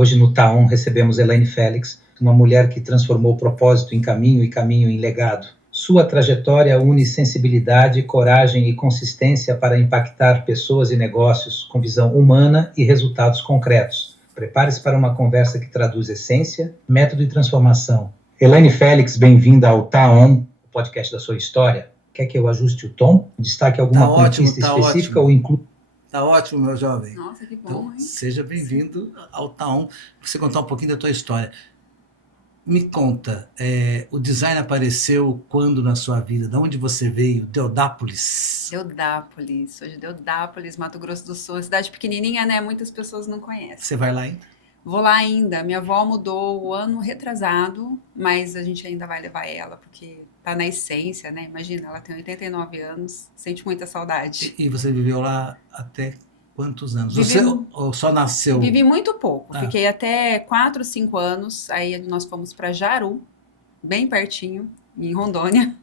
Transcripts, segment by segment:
Hoje no Taon recebemos Elaine Félix, uma mulher que transformou propósito em caminho e caminho em legado. Sua trajetória une sensibilidade, coragem e consistência para impactar pessoas e negócios com visão humana e resultados concretos. Prepare-se para uma conversa que traduz essência, método e transformação. Elaine Félix, bem-vinda ao Taon, o podcast da sua história. Quer que eu ajuste o tom? Destaque alguma conquista específica ou inclua? Tá ótimo, meu jovem. Nossa, que bom, então, hein? Seja bem-vindo ao Taon, para você contar um pouquinho da tua história. Me conta, o design apareceu quando na sua vida? De onde você veio? Deodápolis? Deodápolis, sou de Deodápolis, Mato Grosso do Sul, cidade pequenininha, né? Muitas pessoas não conhecem. Você vai lá ainda? Vou lá ainda. Minha avó mudou o ano retrasado, mas a gente ainda vai levar ela, porque tá na essência, né? Imagina, ela tem 89 anos, sente muita saudade. E você viveu lá até quantos anos? Vivi- Você ou só nasceu? Vivi muito pouco, Ah. fiquei até 4, 5 anos, aí nós fomos para Jaru, bem pertinho, em Rondônia.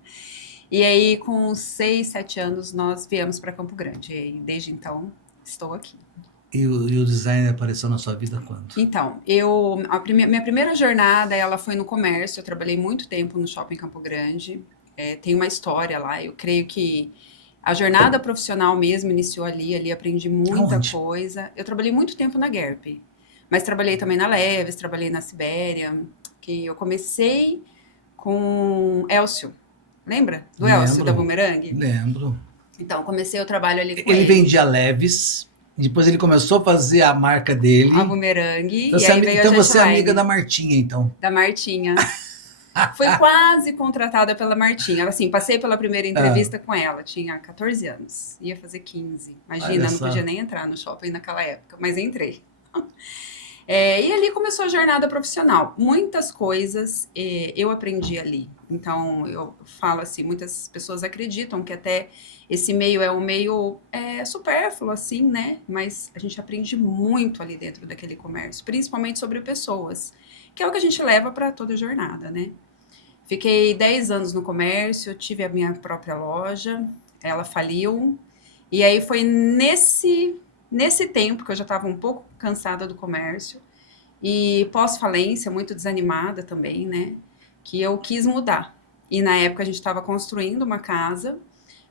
E aí, com 6, 7 anos, nós viemos para Campo Grande. E desde então, estou aqui. E o design apareceu na sua vida quando? Então, minha primeira jornada, ela foi no comércio. Eu trabalhei muito tempo no Shopping Campo Grande. Tem uma história lá. Eu creio que a jornada profissional mesmo iniciou ali. Ali aprendi muita Aonde? coisa. Eu trabalhei muito tempo na Guerp. Mas trabalhei também na Leves, trabalhei na Sibéria. Que eu comecei com Elcio. Lembra do Elcio, da Boomerang? Lembro. Então, comecei o trabalho ali com Ele ele. vendia leves, depois ele começou a fazer a marca dele. A Boomerang. Então, E aí veio a você é Jetline. amiga da Martinha, então. Da Martinha. Fui quase contratada pela Martinha. Assim, passei pela primeira entrevista com ela. Tinha 14 anos. Ia fazer 15. Imagina, Olha não só. podia nem entrar no shopping naquela época. Mas entrei. E ali começou a jornada profissional. Muitas coisas eu aprendi ali. Então, eu falo assim, muitas pessoas acreditam que até esse meio é um meio supérfluo, assim, né? Mas a gente aprende muito ali dentro daquele comércio, principalmente sobre pessoas, que é o que a gente leva para toda a jornada, né? Fiquei 10 anos no comércio, tive a minha própria loja, ela faliu, e aí foi nesse tempo que eu já estava um pouco cansada do comércio, e pós-falência, muito desanimada também, né? Que eu quis mudar. E na época a gente estava construindo uma casa,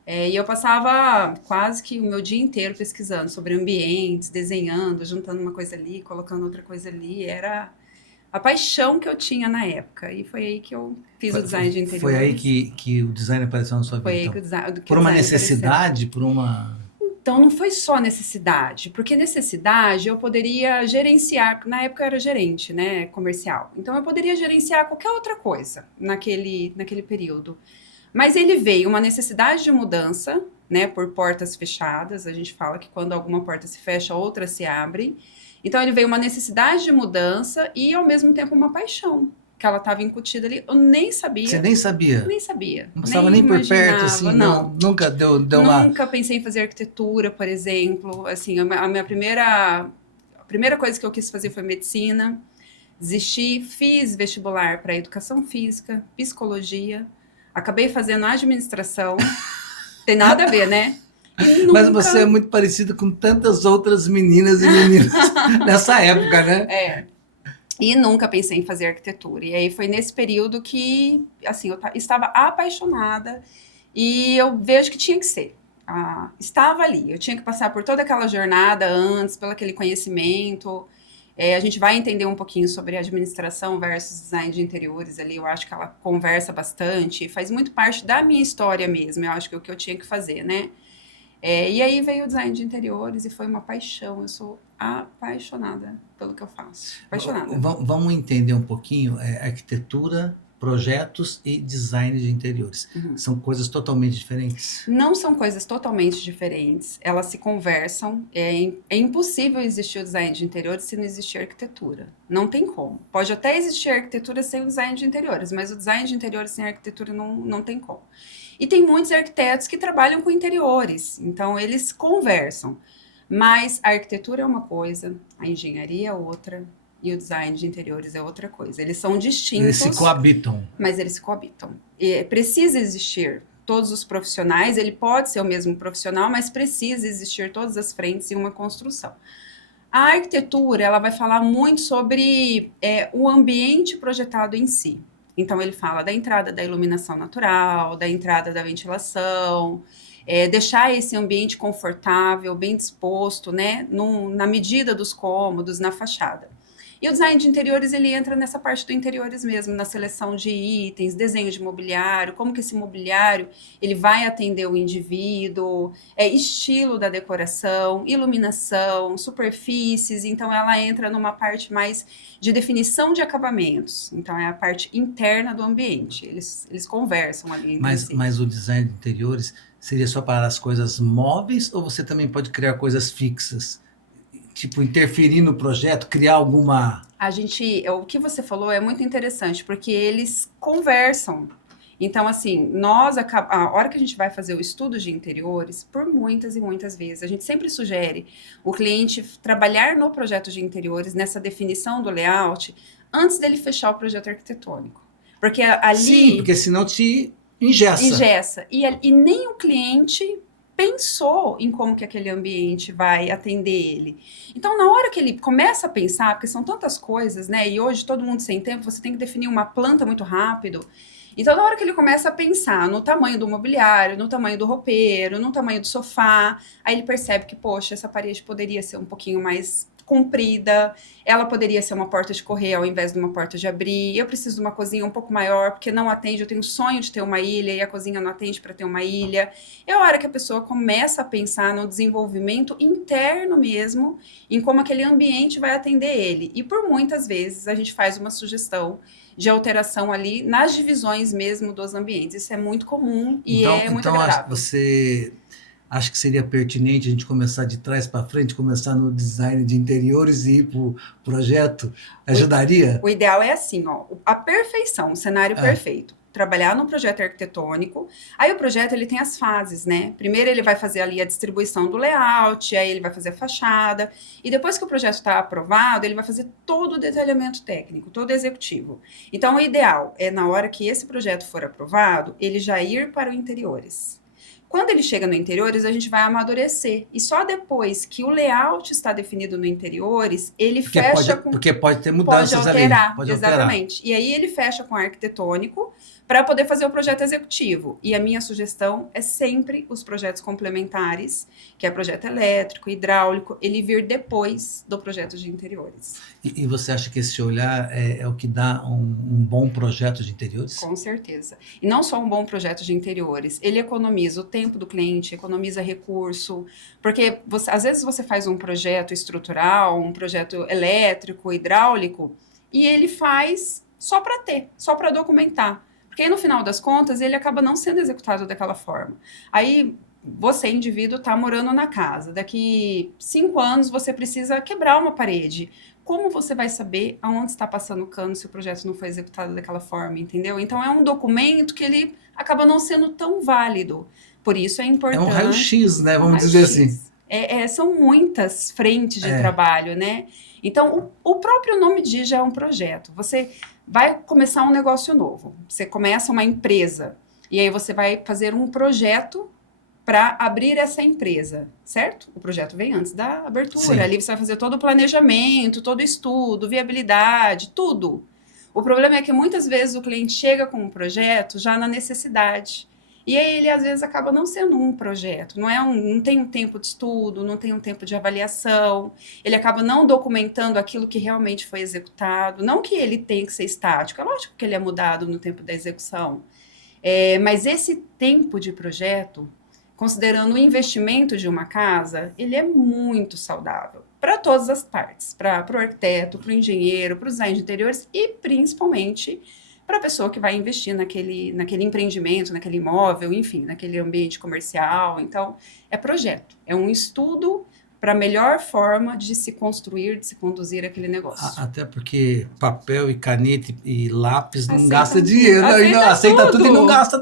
e eu passava quase que o meu dia inteiro pesquisando sobre ambientes, desenhando, juntando uma coisa ali, colocando outra coisa ali. Era a paixão que eu tinha na época. E foi aí que eu fiz o design de interiores. Foi aí que o design apareceu na sua vida, Foi aí então. que o design Por uma apareceu. necessidade, por uma... Então, não foi só necessidade, porque necessidade eu poderia gerenciar, na época eu era gerente, né, comercial, então eu poderia gerenciar qualquer outra coisa naquele período. Mas ele veio uma necessidade de mudança, né, por portas fechadas, a gente fala que quando alguma porta se fecha, outra se abre. Então, ele veio uma necessidade de mudança e, ao mesmo tempo, uma paixão que ela estava incutida ali. Eu nem sabia. Você nem sabia? Nem sabia. Não passava nem por perto, assim, não. Nunca deu uma... Nunca pensei em fazer arquitetura, por exemplo. Assim, a minha primeira coisa que eu quis fazer foi medicina. Desisti, fiz vestibular para educação física, psicologia. Acabei fazendo administração. Tem nada a ver, né? E Mas nunca... você é muito parecida com tantas outras meninas e meninos nessa época, né? E nunca pensei em fazer arquitetura. E aí foi nesse período que, assim, eu estava apaixonada e eu vejo que tinha que ser. Estava ali, eu tinha que passar por toda aquela jornada antes, pelo aquele conhecimento. A gente vai entender um pouquinho sobre administração versus design de interiores ali. Eu acho que ela conversa bastante, faz muito parte da minha história mesmo. Eu acho que é o que eu tinha que fazer, né? E aí veio o design de interiores e foi uma paixão. Eu sou apaixonada pelo que eu faço. Apaixonada. Vamos entender um pouquinho arquitetura, projetos e design de interiores. São coisas totalmente diferentes? Não são coisas totalmente diferentes. Elas se conversam. É impossível existir o design de interiores se não existir arquitetura. Não tem como. Pode até existir arquitetura sem o design de interiores, mas o design de interiores sem arquitetura não tem como. E tem muitos arquitetos que trabalham com interiores, então eles conversam. Mas a arquitetura é uma coisa, a engenharia é outra, e o design de interiores é outra coisa. Eles são distintos. Eles se coabitam. Mas eles se coabitam. E precisa existir todos os profissionais, ele pode ser o mesmo profissional, mas precisa existir todas as frentes em uma construção. A arquitetura, ela vai falar muito sobre o ambiente projetado em si. Então, ele fala da entrada da iluminação natural, da entrada da ventilação, deixar esse ambiente confortável, bem disposto, né, na medida dos cômodos, na fachada. E o design de interiores, ele entra nessa parte do interiores mesmo, na seleção de itens, desenho de mobiliário, como que esse mobiliário ele vai atender o indivíduo, estilo da decoração, iluminação, superfícies. Então, ela entra numa parte mais de definição de acabamentos. Então, é a parte interna do ambiente. Eles conversam ali entre si. Mas o design de interiores seria só para as coisas móveis ou você também pode criar coisas fixas? Tipo, interferir no projeto, criar alguma... O que você falou é muito interessante, porque eles conversam. Então, assim, a hora que a gente vai fazer o estudo de interiores, por muitas e muitas vezes, a gente sempre sugere o cliente trabalhar no projeto de interiores, nessa definição do layout, antes dele fechar o projeto arquitetônico. Porque ali... Sim, porque senão te engessa. Engessa. E nem o cliente pensou em como que aquele ambiente vai atender ele. Então, na hora que ele começa a pensar, porque são tantas coisas, né? E hoje, todo mundo sem tempo, você tem que definir uma planta muito rápido. Então, na hora que ele começa a pensar no tamanho do mobiliário, no tamanho do roupeiro, no tamanho do sofá, aí ele percebe que, poxa, essa parede poderia ser um pouquinho mais comprida, ela poderia ser uma porta de correr ao invés de uma porta de abrir, eu preciso de uma cozinha um pouco maior, porque não atende, eu tenho sonho de ter uma ilha e a cozinha não atende para ter uma ilha. É a hora que a pessoa começa a pensar no desenvolvimento interno mesmo, em como aquele ambiente vai atender ele. E por muitas vezes a gente faz uma sugestão de alteração ali nas divisões mesmo dos ambientes. Isso é muito comum e é muito agradável. Você acha que seria pertinente a gente começar de trás para frente, começar no design de interiores e ir para o projeto? Ajudaria? O ideal é assim, ó, a perfeição, o cenário perfeito. Trabalhar no projeto arquitetônico. Aí o projeto ele tem as fases, né? Primeiro ele vai fazer ali a distribuição do layout, aí ele vai fazer a fachada, e depois que o projeto está aprovado, ele vai fazer todo o detalhamento técnico, todo executivo. Então o ideal é, na hora que esse projeto for aprovado, ele já ir para o interiores. Quando ele chega no interiores, a gente vai amadurecer. E só depois que o layout está definido no interiores, ele fecha com... Porque pode ter mudanças pode alterar, ali. Pode exatamente. alterar. E aí ele fecha com arquitetônico para poder fazer o projeto executivo. E a minha sugestão é sempre os projetos complementares, que é projeto elétrico, hidráulico, ele vir depois do projeto de interiores. E você acha que esse olhar é o que dá um bom projeto de interiores? Com certeza. E não só um bom projeto de interiores, ele economiza o tempo do cliente, economiza recurso, porque às vezes você faz um projeto estrutural, um projeto elétrico, hidráulico, e ele faz só para ter, só para documentar. Porque aí, no final das contas, ele acaba não sendo executado daquela forma. Aí, você, indivíduo, está morando na casa. Daqui 5 anos, você precisa quebrar uma parede. Como você vai saber aonde está passando o cano se o projeto não foi executado daquela forma, entendeu? Então, é um documento que ele acaba não sendo tão válido. Por isso é importante... É um raio-x, né? Vamos dizer assim. São muitas frentes de trabalho, né? Então, o próprio nome diz já é um projeto. Você vai começar um negócio novo. Você começa uma empresa. E aí você vai fazer um projeto para abrir essa empresa, certo? O projeto vem antes da abertura. Sim. Ali você vai fazer todo o planejamento, todo o estudo, viabilidade, tudo. O problema é que muitas vezes o cliente chega com um projeto já na necessidade. E aí ele, às vezes, acaba não sendo um projeto. Não tem um tempo de estudo, não tem um tempo de avaliação. Ele acaba não documentando aquilo que realmente foi executado. Não que ele tenha que ser estático. É lógico que ele é mudado no tempo da execução. Mas esse tempo de projeto, considerando o investimento de uma casa, ele é muito saudável para todas as partes. Para o arquiteto, para o engenheiro, para o design de interiores e, principalmente, para a pessoa que vai investir naquele empreendimento, naquele imóvel, enfim, naquele ambiente comercial. Então, é projeto. É um estudo para a melhor forma de se construir, de se conduzir aquele negócio. Até porque papel e caneta e lápis não gasta dinheiro. Aceita tudo e não gasta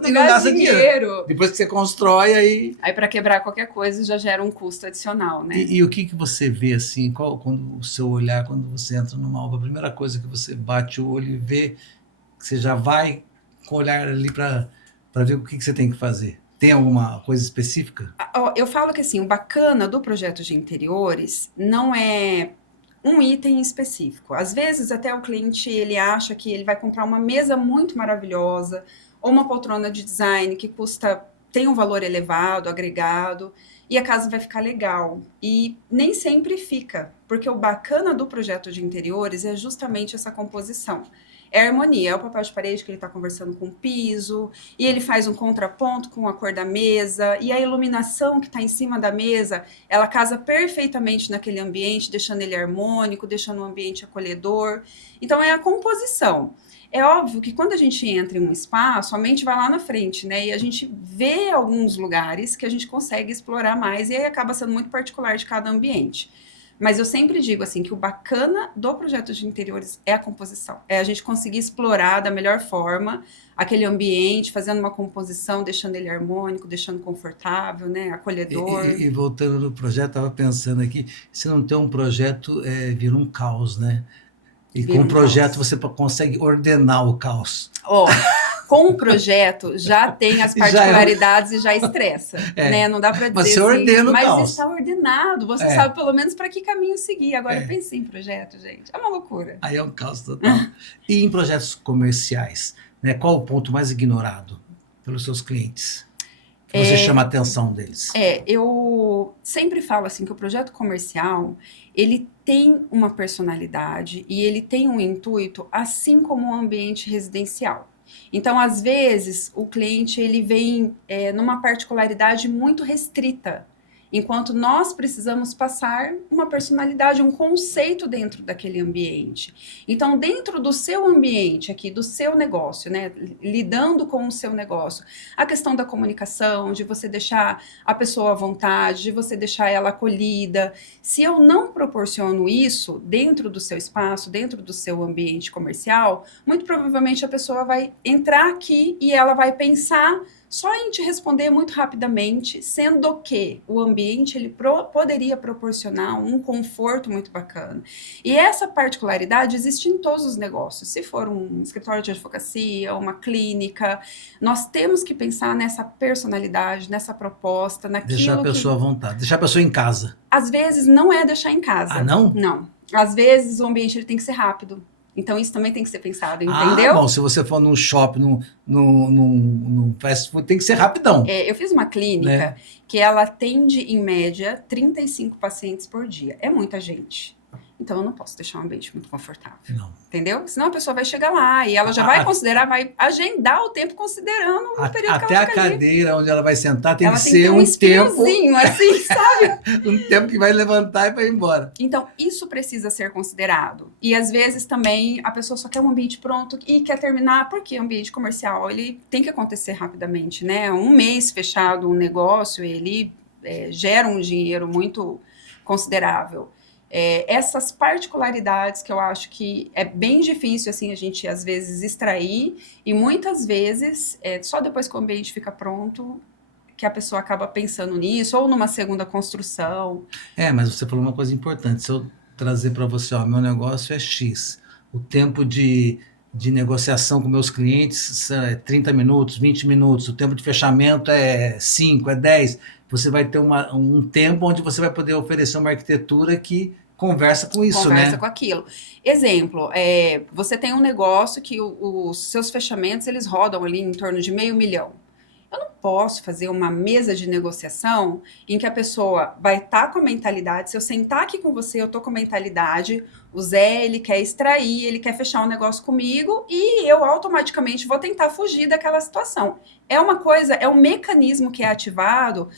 dinheiro. Depois que você constrói, aí... Aí, para quebrar qualquer coisa, já gera um custo adicional, né? E o que você vê, assim, quando o seu olhar, quando você entra numa obra, a primeira coisa que você bate o olho e vê, você já vai com o olhar ali para ver o que você tem que fazer. Tem alguma coisa específica? Eu falo que assim, o bacana do projeto de interiores não é um item específico. Às vezes, até o cliente, ele acha que ele vai comprar uma mesa muito maravilhosa, ou uma poltrona de design que tem um valor elevado, agregado, e a casa vai ficar legal. E nem sempre fica, porque o bacana do projeto de interiores é justamente essa composição. É a harmonia, é o papel de parede que ele está conversando com o piso, e ele faz um contraponto com a cor da mesa, e a iluminação que está em cima da mesa, ela casa perfeitamente naquele ambiente, deixando ele harmônico, deixando o ambiente acolhedor. Então, é a composição. É óbvio que quando a gente entra em um espaço, a mente vai lá na frente, né? E a gente vê alguns lugares que a gente consegue explorar mais, e aí acaba sendo muito particular de cada ambiente. Mas eu sempre digo assim que o bacana do projeto de interiores é a composição. É a gente conseguir explorar da melhor forma aquele ambiente, fazendo uma composição, deixando ele harmônico, deixando confortável, né, acolhedor. E voltando no projeto, estava pensando aqui, se não tem um projeto, vira um caos, né? E com o projeto você consegue ordenar o caos. Ó, com o projeto já tem as particularidades e já estressa, né? Não dá para dizer você ordena o mas caos. Está ordenado, você sabe pelo menos para que caminho seguir. Agora pense em projeto, gente, é uma loucura. Aí é um caos total. E em projetos comerciais, né? Qual o ponto mais ignorado pelos seus clientes? Que você chama a atenção deles? Eu sempre falo assim que o projeto comercial, ele tem uma personalidade e ele tem um intuito, assim como o ambiente residencial. Então, às vezes, o cliente ele vem numa particularidade muito restrita, enquanto nós precisamos passar uma personalidade, um conceito dentro daquele ambiente. Então, dentro do seu ambiente aqui, do seu negócio, né, lidando com o seu negócio, a questão da comunicação, de você deixar a pessoa à vontade, de você deixar ela acolhida. Se eu não proporciono isso dentro do seu espaço, dentro do seu ambiente comercial, muito provavelmente a pessoa vai entrar aqui e ela vai pensar só em te responder muito rapidamente, sendo que o ambiente ele poderia proporcionar um conforto muito bacana. E essa particularidade existe em todos os negócios. Se for um escritório de advocacia, uma clínica, nós temos que pensar nessa personalidade, nessa proposta, naquilo deixar a pessoa à vontade, deixar a pessoa em casa. Às vezes não é deixar em casa. Ah, não? Não. Às vezes o ambiente ele tem que ser rápido. Então, isso também tem que ser pensado, entendeu? Bom, se você for num shopping, num fast food, tem que ser rapidão. Eu fiz uma clínica que ela atende, em média, 35 pacientes por dia. É muita gente. Então, eu não posso deixar um ambiente muito confortável. Não. Entendeu? Senão a pessoa vai chegar lá e ela já vai considerar, vai agendar o tempo considerando o período que ela fica ali. Até a cadeira onde ela vai sentar tem ela que tem ser um tempo... assim, sabe? Um tempo que vai levantar e vai embora. Então, isso precisa ser considerado. E, às vezes, também, a pessoa só quer um ambiente pronto e quer terminar, porque o ambiente comercial, ele tem que acontecer rapidamente, né? Um mês fechado, um negócio, ele gera um dinheiro muito considerável. Essas particularidades que eu acho que é bem difícil, assim, a gente, às vezes, extrair, e muitas vezes, só depois que o ambiente fica pronto, que a pessoa acaba pensando nisso, ou numa segunda construção. Mas você falou uma coisa importante, se eu trazer para você, meu negócio é X, o tempo de negociação com meus clientes é 30 minutos, 20 minutos, o tempo de fechamento é 5, é 10, você vai ter um tempo onde você vai poder oferecer uma arquitetura que conversa com isso, né? Conversa com aquilo. Exemplo, você tem um negócio que os seus fechamentos, eles rodam ali em torno de R$500 mil. Eu não posso fazer uma mesa de negociação em que a pessoa vai estar com a mentalidade, se eu sentar aqui com você, eu tô com a mentalidade, o Zé, ele quer extrair, ele quer fechar um negócio comigo e eu automaticamente vou tentar fugir daquela situação. É uma coisa, é um mecanismo que é ativado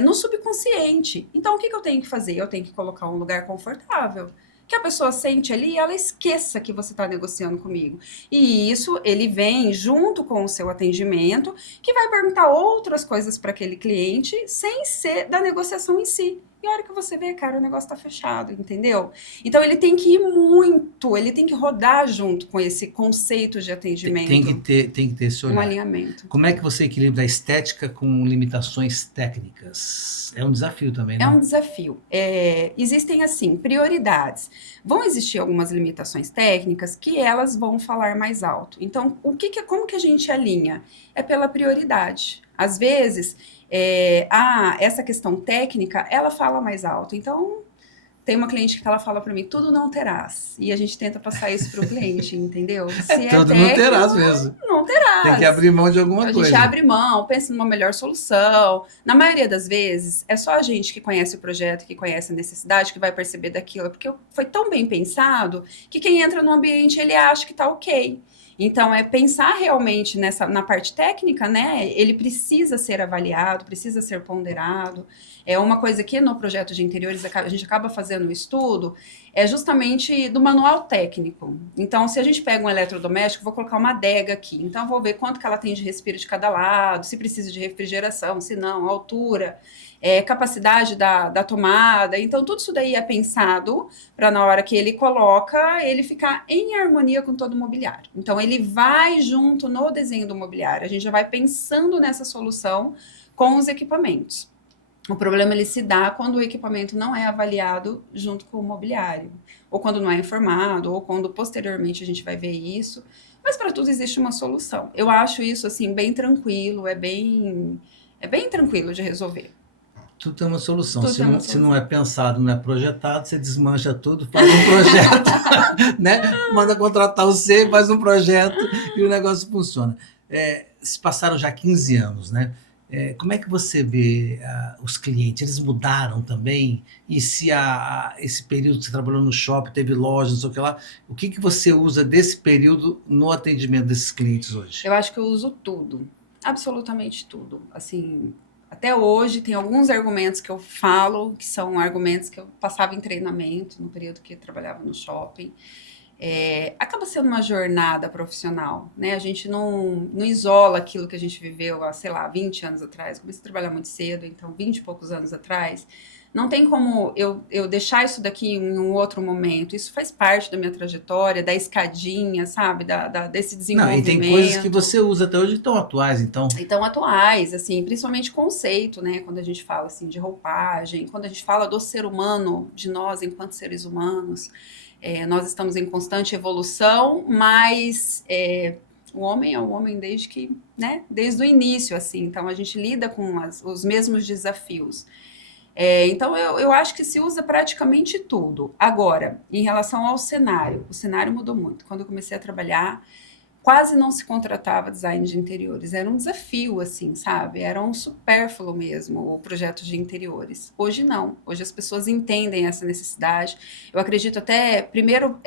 no subconsciente. Então, o que eu tenho que fazer? Eu tenho que colocar um lugar confortável, que a pessoa sente ali e ela esqueça que você está negociando comigo. E isso, ele vem junto com o seu atendimento, que vai perguntar outras coisas para aquele cliente, sem ser da negociação em si. E a hora que você vê, cara, o negócio tá fechado, entendeu? Então, ele tem que ir muito, ele tem que rodar junto com esse conceito de atendimento. Tem que ter esse olhar. Um alinhamento. Como é que você equilibra a estética com limitações técnicas? É um desafio também, né? É um desafio. Existem, assim, prioridades. Vão existir algumas limitações técnicas que elas vão falar mais alto. Então, como que a gente alinha? É pela prioridade. Às vezes, essa questão técnica, ela fala mais alto. Então, tem uma cliente que ela fala para mim, tudo não terás. E a gente tenta passar isso para o cliente, entendeu? Se Tudo técnico, não terás mesmo. não terás. Tem que abrir mão de alguma A coisa. gente abre mão, pensa numa melhor solução. Na maioria das vezes, é só a gente que conhece o projeto, que conhece a necessidade, que vai perceber daquilo. Porque foi tão bem pensado que quem entra no ambiente, ele acha que está ok. Então, é pensar realmente na parte técnica, né? Ele precisa ser avaliado, precisa ser ponderado. É uma coisa que no projeto de interiores a gente acaba fazendo um estudo, é justamente do manual técnico. Então, se a gente pega um eletrodoméstico, vou colocar uma adega aqui. Então, vou ver quanto que ela tem de respiro de cada lado, se precisa de refrigeração, se não, altura, capacidade da tomada. Então, tudo isso daí é pensado para na hora que ele coloca, ele ficar em harmonia com todo o mobiliário. Então, ele vai junto no desenho do mobiliário. A gente já vai pensando nessa solução com os equipamentos. O problema ele se dá quando o equipamento não é avaliado junto com o mobiliário, ou quando não é informado, ou quando posteriormente a gente vai ver isso. Mas para tudo existe uma solução. Eu acho isso assim bem tranquilo, é bem tranquilo de resolver. Tudo tem uma solução. Tudo tem uma Se não é pensado, não é projetado, você desmancha tudo, faz um projeto, né? Manda contratar você, faz um projeto e o negócio funciona. Se passaram já 15 anos, né? Como é que você vê os clientes? Eles mudaram também? E se esse período que você trabalhou no shopping, teve loja, não sei o que lá, o que você usa desse período no atendimento desses clientes hoje? Eu acho que eu uso tudo, absolutamente tudo. Assim, até hoje tem alguns argumentos que eu falo, que são argumentos que eu passava em treinamento no período que eu trabalhava no shopping. Acaba sendo uma jornada profissional, né? A gente não isola aquilo que a gente viveu há, sei lá, 20 anos atrás. Comecei a trabalhar muito cedo, então 20 e poucos anos atrás. Não tem como eu deixar isso daqui em um outro momento. Isso faz parte da minha trajetória, da escadinha, sabe? Desse desenvolvimento. Não, e tem coisas que você usa até hoje que estão atuais, então. Então, atuais, assim, principalmente conceito, né? Quando a gente fala, assim, de roupagem, quando a gente fala do ser humano, de nós enquanto seres humanos. Nós estamos em constante evolução, mas o homem é o homem desde o início, assim. Então, a gente lida com os mesmos desafios. Então, eu acho que se usa praticamente tudo. Agora, em relação ao cenário, o cenário mudou muito. Quando eu comecei a trabalhar, quase não se contratava design de interiores. Era um desafio, assim, sabe? Era um supérfluo mesmo o projeto de interiores. Hoje não. Hoje as pessoas entendem essa necessidade. Eu acredito até, primeiro,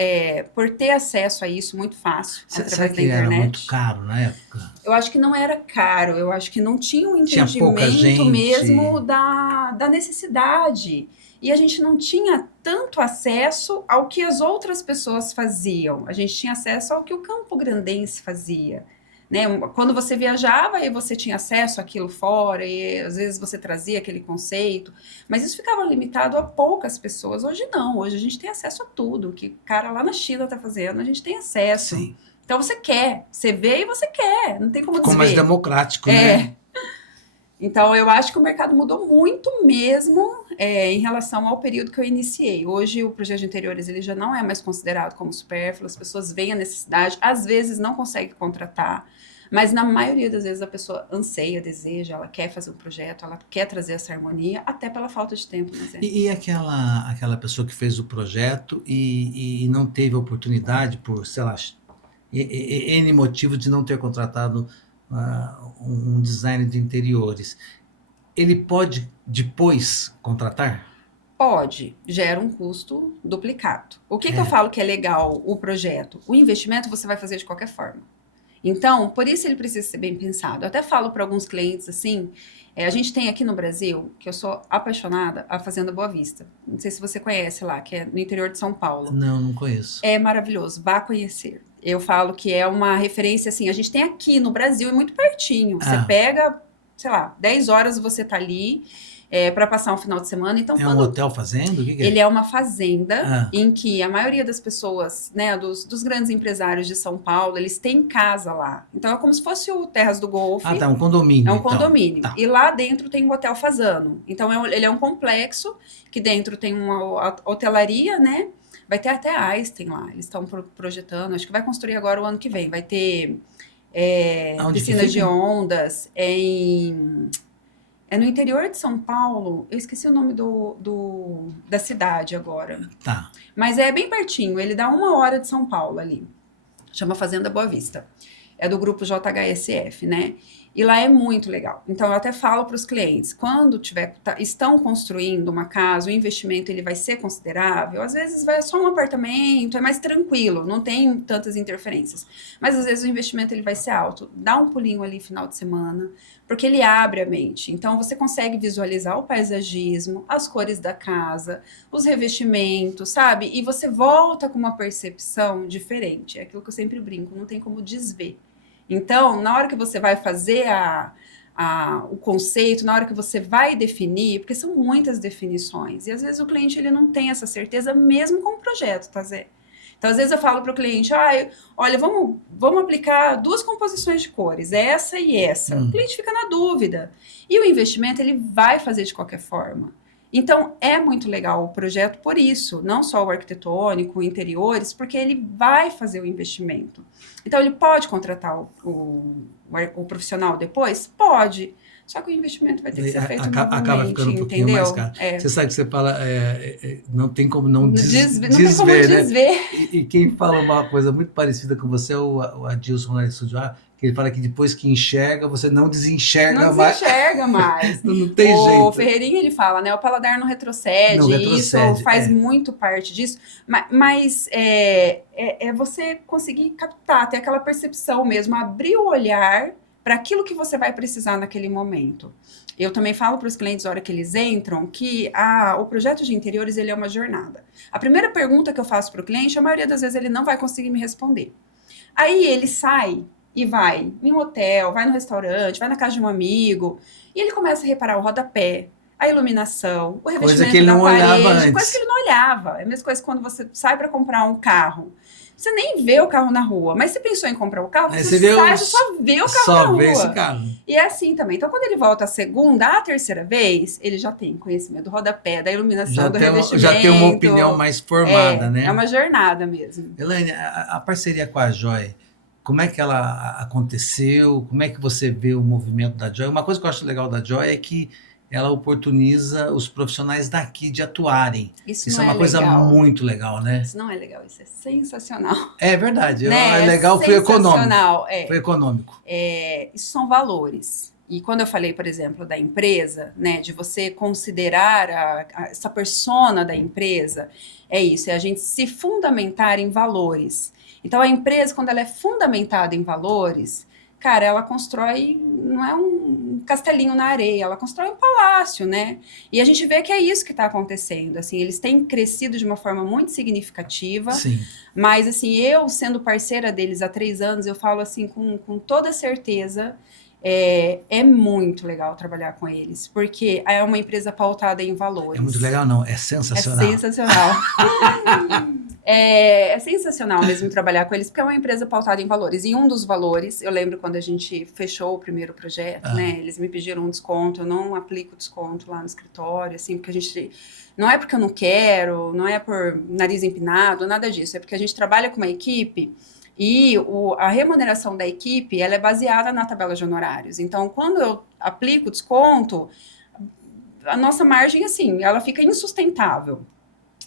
por ter acesso a isso muito fácil, através da internet. Era muito caro na época? Eu acho que não era caro. Eu acho que não tinha um entendimento mesmo da necessidade. E a gente não tinha tanto acesso ao que as outras pessoas faziam. A gente tinha acesso ao que o Campo Grandense fazia. Né? Quando você viajava, aí você tinha acesso àquilo fora, e às vezes você trazia aquele conceito, mas isso ficava limitado a poucas pessoas. Hoje não, hoje a gente tem acesso a tudo. O que o cara lá na China está fazendo, a gente tem acesso. Sim. Então você quer, você vê e você quer, não tem como desver. Ficou mais democrático, né? Então, eu acho que o mercado mudou muito mesmo em relação ao período que eu iniciei. Hoje, o projeto de interiores ele já não é mais considerado como supérfluo, as pessoas veem a necessidade, às vezes não conseguem contratar, mas na maioria das vezes a pessoa anseia, deseja, ela quer fazer um projeto, ela quer trazer essa harmonia, até pela falta de tempo. E aquela pessoa que fez o projeto e não teve oportunidade por, sei lá, N motivo de não ter contratado um designer de interiores, ele pode depois contratar? Pode, gera um custo duplicado. O que eu falo que é legal o projeto? O investimento você vai fazer de qualquer forma. Então, por isso ele precisa ser bem pensado. Eu até falo para alguns clientes assim, a gente tem aqui no Brasil, que eu sou apaixonada, a Fazenda Boa Vista. Não sei se você conhece lá, que é no interior de São Paulo. Não conheço. É maravilhoso, vá conhecer. Eu falo que é uma referência, assim, a gente tem aqui no Brasil, é muito pertinho. Você pega, sei lá, 10 horas você tá ali para passar um final de semana. Então, um hotel fazenda? O que é? Ele é uma fazenda em que a maioria das pessoas, né, dos grandes empresários de São Paulo, eles têm casa lá. Então, é como se fosse o Terras do Golfe. Tá, um condomínio. É um condomínio. Tá. E lá dentro tem um hotel fazano. Então, ele é um complexo, que dentro tem uma hotelaria, né? Vai ter até a Einstein lá, eles estão projetando, acho que vai construir agora o ano que vem, vai ter piscinas de ondas, no interior de São Paulo, eu esqueci o nome da cidade agora. Tá. Mas é bem pertinho, ele dá 1 hora de São Paulo ali. Chama Fazenda Boa Vista. É do grupo JHSF, né? E lá é muito legal. Então, eu até falo para os clientes, quando estão construindo uma casa, o investimento ele vai ser considerável. Às vezes vai só um apartamento, é mais tranquilo, não tem tantas interferências. Mas às vezes o investimento ele vai ser alto. Dá um pulinho ali final de semana, porque ele abre a mente. Então, você consegue visualizar o paisagismo, as cores da casa, os revestimentos, sabe? E você volta com uma percepção diferente. É aquilo que eu sempre brinco, não tem como desver. Então, na hora que você vai fazer o conceito, na hora que você vai definir, porque são muitas definições, e às vezes o cliente ele não tem essa certeza mesmo com o projeto, tá, Zé? Então, às vezes eu falo para o cliente, olha, vamos aplicar 2 composições de cores, essa e essa. O cliente fica na dúvida. E o investimento ele vai fazer de qualquer forma. Então, é muito legal o projeto por isso, não só o arquitetônico, interiores, porque ele vai fazer o investimento. Então, ele pode contratar o profissional depois? Pode. Só que o investimento vai ter que ser feito novamente, acaba ficando um pouquinho entendeu? mais caro. Você sabe que você fala, não tem como não Não desver, tem como desver. né? E quem fala uma coisa muito parecida com você é o Adilson lá no estúdio, que ele fala que depois que enxerga, você não desenxerga mais. Não desenxerga mais. Não tem jeito. O Ferreirinha, ele fala, né? O paladar não retrocede. Isso faz muito parte disso. Mas é você conseguir captar, ter aquela percepção mesmo, abrir o olhar para aquilo que você vai precisar naquele momento. Eu também falo para os clientes, na hora que eles entram, que o projeto de interiores ele é uma jornada. A primeira pergunta que eu faço para o cliente, a maioria das vezes ele não vai conseguir me responder. Aí ele sai e vai em um hotel, vai no restaurante, vai na casa de um amigo, e ele começa a reparar o rodapé, a iluminação, o revestimento coisa que ele não olhava antes. Coisa que ele não olhava. É a mesma coisa que quando você sai para comprar um carro. Você nem vê o carro na rua, mas você pensou em comprar o carro, você só vê o carro na rua. Vê esse carro. E é assim também. Então, quando ele volta a terceira vez, ele já tem conhecimento do rodapé, da iluminação, do revestimento. Já tem uma opinião mais formada, né? É uma jornada mesmo. Elaine, a parceria com a Joy, como é que ela aconteceu? Como é que você vê o movimento da Joy? Uma coisa que eu acho legal da Joy é que ela oportuniza os profissionais daqui de atuarem. Isso é uma coisa muito legal, né? Isso não é legal, isso é sensacional. É verdade, né? É legal, foi econômico. Foi econômico. Isso são valores. E quando eu falei, por exemplo, da empresa, né, de você considerar essa persona da empresa, é isso, é a gente se fundamentar em valores. Então, a empresa, quando ela é fundamentada em valores, cara, ela constrói, não é um castelinho na areia, ela constrói um palácio, né? E a gente vê que é isso que está acontecendo, assim, eles têm crescido de uma forma muito significativa. Sim. Mas, assim, eu sendo parceira deles há 3 anos, eu falo, assim, com toda certeza, é muito legal trabalhar com eles, porque é uma empresa pautada em valores. É muito legal, não, é sensacional. É sensacional. É sensacional mesmo trabalhar com eles, porque é uma empresa pautada em valores. E um dos valores, eu lembro quando a gente fechou o primeiro projeto, né? Eles me pediram um desconto, eu não aplico desconto lá no escritório, assim, porque a gente... Não é porque eu não quero, não é por nariz empinado, nada disso. É porque a gente trabalha com uma equipe e a remuneração da equipe, ela é baseada na tabela de honorários. Então, quando eu aplico desconto, a nossa margem, assim, ela fica insustentável.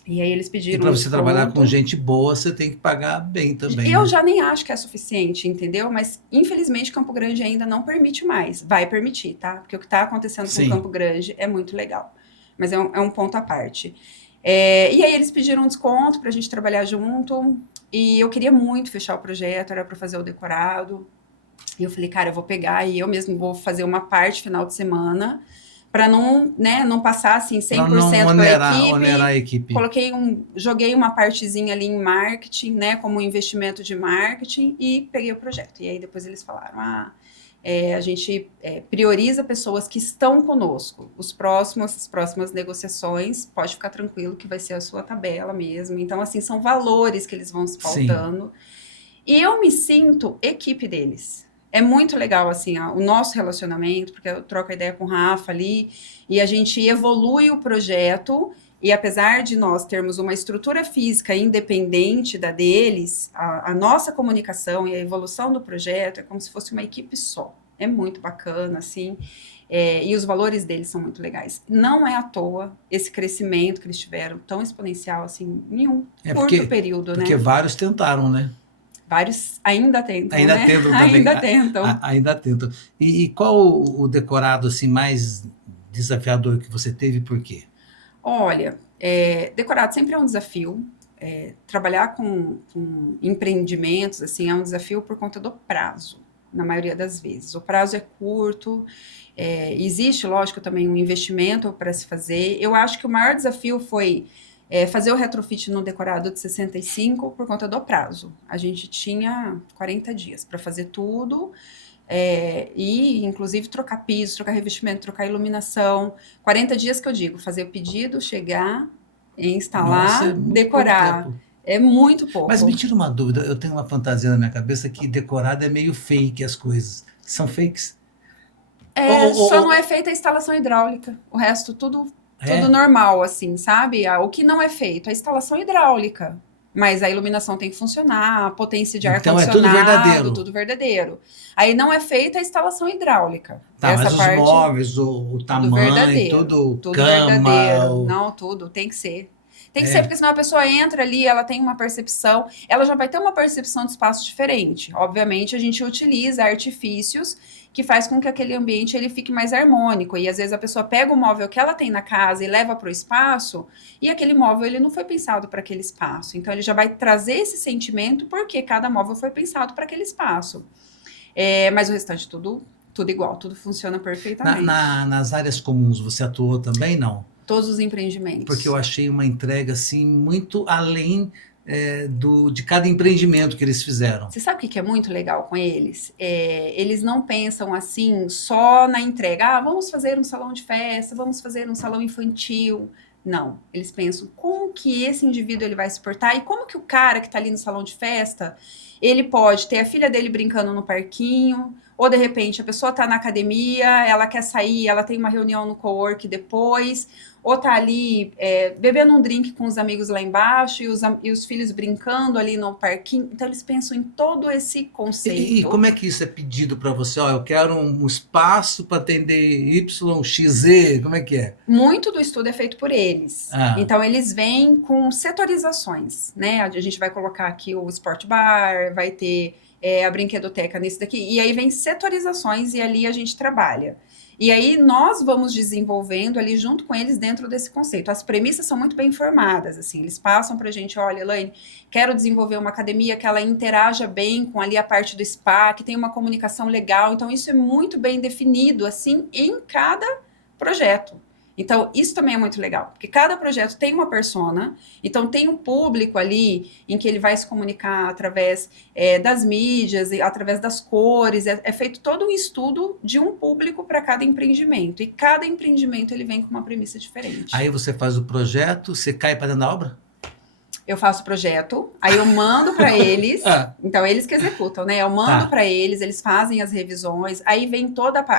E aí eles pediram. E para você trabalhar com gente boa, você tem que pagar bem também. Eu já nem acho que é suficiente, entendeu? Mas, infelizmente, Campo Grande ainda não permite mais. Vai permitir, tá? Porque o que está acontecendo com Campo Grande é muito legal. Mas é um ponto à parte. E aí eles pediram um desconto para a gente trabalhar junto. E eu queria muito fechar o projeto, era para fazer o decorado. E eu falei, cara, eu vou pegar e eu mesmo vou fazer uma parte final de semana para não passar assim 100% onerar a equipe. Joguei uma partezinha ali em marketing, né, como um investimento de marketing e peguei o projeto. E aí depois eles falaram, a gente prioriza pessoas que estão conosco. As próximas negociações, pode ficar tranquilo que vai ser a sua tabela mesmo. Então, assim, são valores que eles vão se pautando. E eu me sinto equipe deles. É muito legal, assim, o nosso relacionamento, porque eu troco a ideia com o Rafa ali, e a gente evolui o projeto, e apesar de nós termos uma estrutura física independente da deles, a nossa comunicação e a evolução do projeto é como se fosse uma equipe só. É muito bacana, assim. E os valores deles são muito legais. Não é à toa esse crescimento que eles tiveram tão exponencial, assim, em um curto período, porque né? vários tentaram, né? Vários ainda tentam, Ainda né? tentam também. Ainda tentam. Ainda tentam. E qual o decorado assim mais desafiador que você teve e por quê? Olha, decorado sempre é um desafio. Trabalhar com empreendimentos, assim, é um desafio por conta do prazo, na maioria das vezes. O prazo é curto, existe, lógico, também um investimento para se fazer. Eu acho que o maior desafio foi fazer o retrofit no decorado de 65 por conta do prazo. A gente tinha 40 dias para fazer tudo, e inclusive trocar piso, trocar revestimento, trocar iluminação. 40 dias que eu digo, fazer o pedido, chegar, Nossa, instalar, é muito pouco decorar. tempo. É muito Mas me pouco. tira uma dúvida, eu tenho uma fantasia na minha cabeça que decorado é meio fake as coisas. São fakes? Só não é Ou feita a instalação hidráulica. O resto, tudo é? normal, assim, sabe? O que não é feito? A instalação hidráulica. Mas a iluminação tem que funcionar, a potência de Então é tudo ar-condicionado, verdadeiro. tudo verdadeiro. Aí não é feita a instalação hidráulica. Tá, Essa mas os parte, móveis, o tudo tamanho, verdadeiro. tudo Tudo cama, verdadeiro. Não, tudo. Tem que ser. Tem que ser, é. porque senão a pessoa entra ali, ela tem uma percepção, ela já vai ter uma percepção de espaço diferente. Obviamente, a gente utiliza artifícios que faz com que aquele ambiente ele fique mais harmônico. E às vezes a pessoa pega o móvel que ela tem na casa e leva para o espaço, e aquele móvel ele não foi pensado para aquele espaço. Então ele já vai trazer esse sentimento porque cada móvel foi pensado para aquele espaço. Mas o restante tudo igual, tudo funciona perfeitamente. Nas áreas comuns você atuou também, não? Todos os Porque eu empreendimentos. achei uma entrega assim muito além de cada empreendimento que eles fizeram. Você sabe o que é muito legal com eles? Eles não pensam assim só na entrega. Ah, vamos fazer um salão de festa, vamos fazer um salão infantil. Não, eles pensam como que esse indivíduo ele vai se portar e como que o cara que está ali no salão de festa, ele pode ter a filha dele brincando no parquinho, ou de repente a pessoa está na academia, ela quer sair, ela tem uma reunião no cowork depois, ou tá ali bebendo um drink com os amigos lá embaixo e os filhos brincando ali no parquinho. Então eles pensam em todo esse E conceito. como é que isso é pedido para você? Ó, eu quero um espaço para atender Y, X, Z, como é que é? Muito do estudo é feito por eles. Ah, Então, eles vêm com setorizações, né? A gente vai colocar aqui o Sport Bar, vai ter a brinquedoteca nisso daqui, e aí vem setorizações e ali a gente trabalha. E aí nós vamos desenvolvendo ali junto com eles dentro desse conceito. As premissas são muito bem formadas, assim, eles passam para a gente, olha, Elaine, quero desenvolver uma academia que ela interaja bem com ali a parte do spa, que tem uma comunicação legal. Então, isso é muito bem definido, assim, em cada projeto. Então, isso também é muito legal, porque cada projeto tem uma persona, então tem um público ali em que ele vai se comunicar através das mídias, através das cores, é feito todo um estudo de um público para cada empreendimento, e cada empreendimento ele vem com uma premissa diferente. aí você faz o projeto, você cai para dentro da obra? Eu faço o projeto, aí eu mando para eles, então eles que executam, né? Eu mando Tá. para eles, eles fazem as revisões, aí vem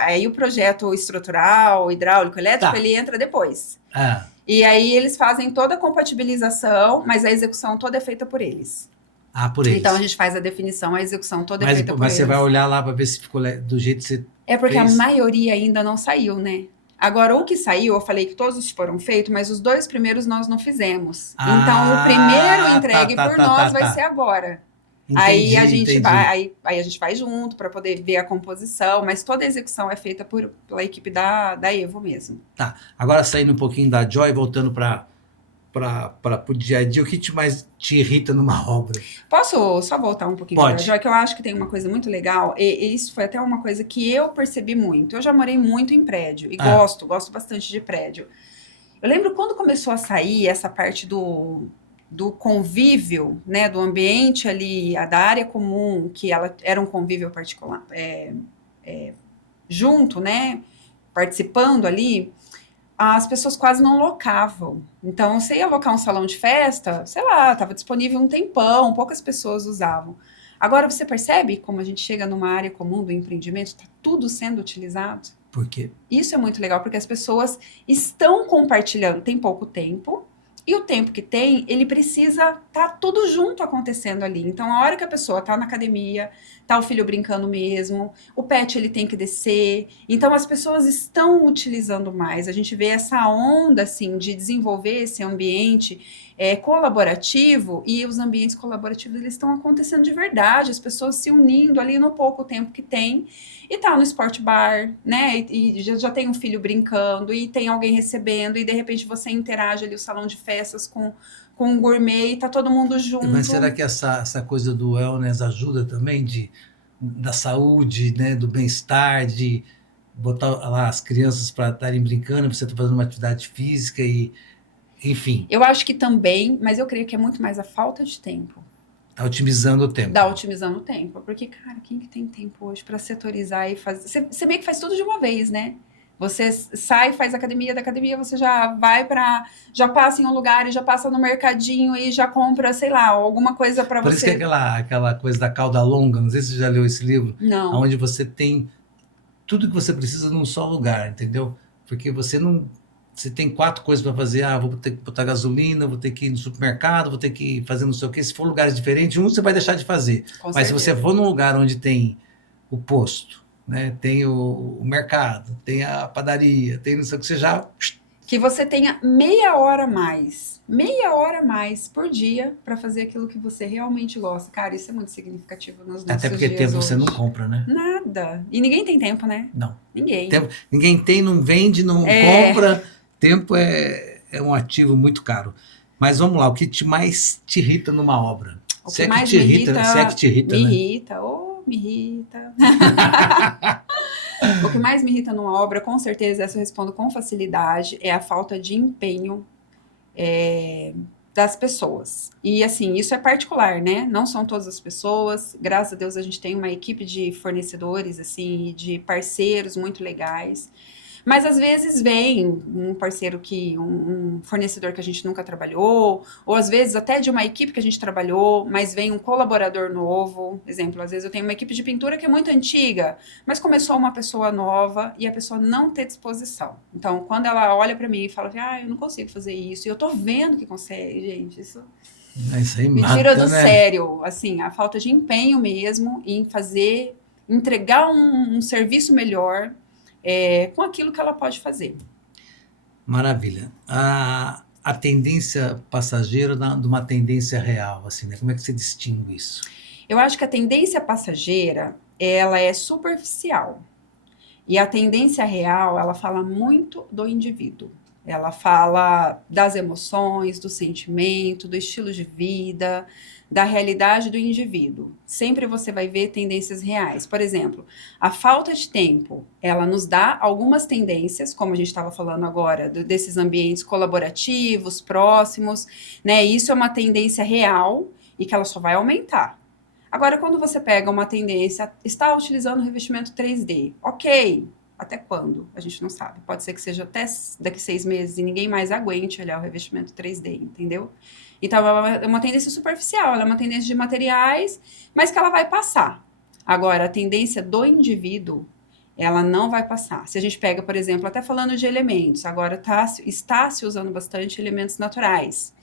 aí o projeto estrutural, hidráulico, elétrico, Tá. ele entra depois. Ah, E aí eles fazem toda a compatibilização, mas a execução toda é feita por eles. por Então a eles. gente faz a definição, a execução toda é Mas, feita por mas você eles. vai olhar lá para ver se ficou do jeito que você É porque a fez? maioria ainda não saiu, né? Agora, o que saiu, eu falei que todos foram feitos, mas os 2 primeiros nós não fizemos. Então, o primeiro entregue por nós vai ser agora. Aí a Entendi, gente entendi. vai, aí a gente vai junto para poder ver a composição, mas toda a execução é feita pela equipe da Evo mesmo. Tá. Agora saindo um pouquinho da Joy, voltando para o dia a dia, o que mais te irrita numa obra? Posso só voltar um pouquinho para a Pode. Joy, que eu acho que tem uma coisa muito legal, e isso foi até uma coisa que eu percebi muito. Eu já morei muito em prédio, e gosto bastante de prédio. Eu lembro quando começou a sair essa parte do convívio, né, do ambiente ali, da área comum, que ela era um convívio particular, junto, né, participando ali, as pessoas quase não locavam. Então, você ia locar um salão de festa, sei lá, estava disponível um tempão, poucas pessoas usavam. Agora, você percebe como a gente chega numa área comum do empreendimento, está tudo sendo utilizado? Por quê? Isso é muito legal, porque as pessoas estão compartilhando, tem pouco tempo, e o tempo que tem, ele precisa estar tudo junto acontecendo ali. Então, a hora que a pessoa está na academia, tá o filho brincando mesmo, o pet ele tem que descer. Então as pessoas estão utilizando mais. A gente vê essa onda assim de desenvolver esse ambiente colaborativo, e os ambientes colaborativos eles estão acontecendo de verdade, as pessoas se unindo ali no pouco tempo que tem, e tá no sport bar, né? E já tem um filho brincando, e tem alguém recebendo, e de repente você interage ali o salão de festas com um gourmet, e tá todo mundo junto. Mas será que essa coisa do wellness ajuda também da saúde, né, do bem-estar, de botar lá as crianças para estarem brincando, você está fazendo uma atividade física e, enfim. Eu acho que também, mas eu creio que é muito mais a falta de tempo. Está otimizando o tempo. Está otimizando o tempo. Porque, cara, quem que tem tempo hoje para setorizar e fazer? Você meio que faz tudo de uma vez, né? Você sai, faz academia, da academia você já vai já passa em um lugar e já passa no mercadinho e já compra, sei lá, alguma coisa para você. Por isso que é aquela coisa da cauda longa, não sei se você já leu esse livro. Não. Onde você tem tudo que você precisa num só lugar, entendeu? Porque você tem 4 coisas para fazer. Vou ter que botar gasolina, vou ter que ir no supermercado, vou ter que fazer não sei o quê. Se for lugares diferentes, você vai deixar de fazer. Com Mas certeza. se você for num lugar onde tem o posto, né, tem o mercado, tem a padaria, tem não sei o que, você já... Que você tenha meia hora a mais por dia para fazer aquilo que você realmente gosta. Cara, isso é muito significativo nos nossos dias. Até porque tempo hoje. você não compra, né? Nada. E ninguém tem tempo, né? Não. Ninguém. Ninguém tem, não vende, não compra. Tempo é um ativo muito caro. Mas vamos lá, o que mais te irrita numa obra? O que mais me irrita, se é que te irrita, me né? irrita, me irrita. O que mais me irrita numa obra, com certeza, essa eu respondo com facilidade, é a falta de empenho das pessoas. E assim, isso é particular, né? Não são todas as pessoas. Graças a Deus a gente tem uma equipe de fornecedores, assim, de parceiros muito legais. Mas às vezes vem um parceiro um fornecedor que a gente nunca trabalhou, ou às vezes até de uma equipe que a gente trabalhou, mas vem um colaborador novo. Exemplo, às vezes eu tenho uma equipe de pintura que é muito antiga, mas começou uma pessoa nova e a pessoa não ter disposição. Então, quando ela olha para mim e fala, eu não consigo fazer isso, e eu tô vendo que consegue, gente, isso aí me mata, tira do né? sério, assim, a falta de empenho mesmo em entregar um serviço melhor, com aquilo que ela pode fazer. Maravilha. A tendência passageira de uma tendência real, assim, né? Como é que você distingue isso? Eu acho que a tendência passageira, ela é superficial. E a tendência real, ela fala muito do indivíduo. Ela fala das emoções, do sentimento, do estilo de vida, da realidade do indivíduo. Sempre você vai ver tendências reais. Por exemplo, a falta de tempo, ela nos dá algumas tendências, como a gente estava falando agora, desses ambientes colaborativos, próximos, né? Isso é uma tendência real e que ela só vai aumentar. Agora, quando você pega uma tendência, está utilizando revestimento 3D, ok. Até quando? A gente não sabe. Pode ser que seja até daqui 6 meses e ninguém mais aguente olhar o revestimento 3D, entendeu? Então, é uma tendência superficial, ela é uma tendência de materiais, mas que ela vai passar. Agora, a tendência do indivíduo, ela não vai passar. Se a gente pega, por exemplo, até falando de elementos, agora está se usando bastante elementos naturais.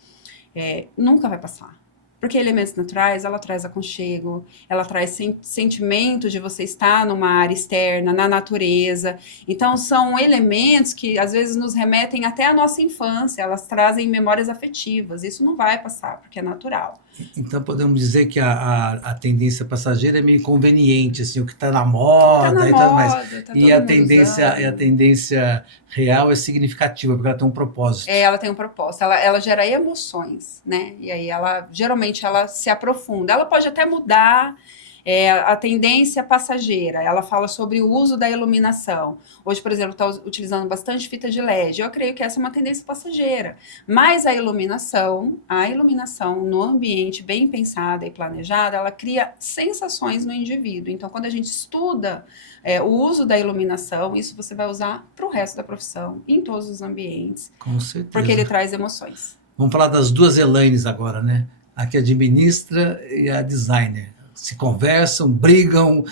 Nunca vai passar. Porque elementos naturais, ela traz aconchego, ela traz sentimento de você estar numa área externa, na natureza. Então, são elementos que, às vezes, nos remetem até à nossa infância, elas trazem memórias afetivas. Isso não vai passar, porque é natural. Então, podemos dizer que a tendência passageira é meio conveniente, assim, o que está na moda Tá e na tudo mais. moda, tá E todo a mundo tendência, usando. a tendência real é significativa, porque ela tem um propósito. Ela tem um propósito, ela gera emoções, né? E aí geralmente ela se aprofunda. Ela pode até mudar a tendência passageira. Ela fala sobre o uso da iluminação. Hoje, por exemplo, está utilizando bastante fita de LED. Eu creio que essa é uma tendência passageira. Mas a iluminação no ambiente bem pensada e planejada, ela cria sensações no indivíduo. Então, quando a gente estuda o uso da iluminação, isso você vai usar para o resto da profissão, em todos os ambientes. Com certeza. Porque ele traz emoções. Vamos falar das duas Elaines agora, né? A que administra e a designer. Se conversam, brigam.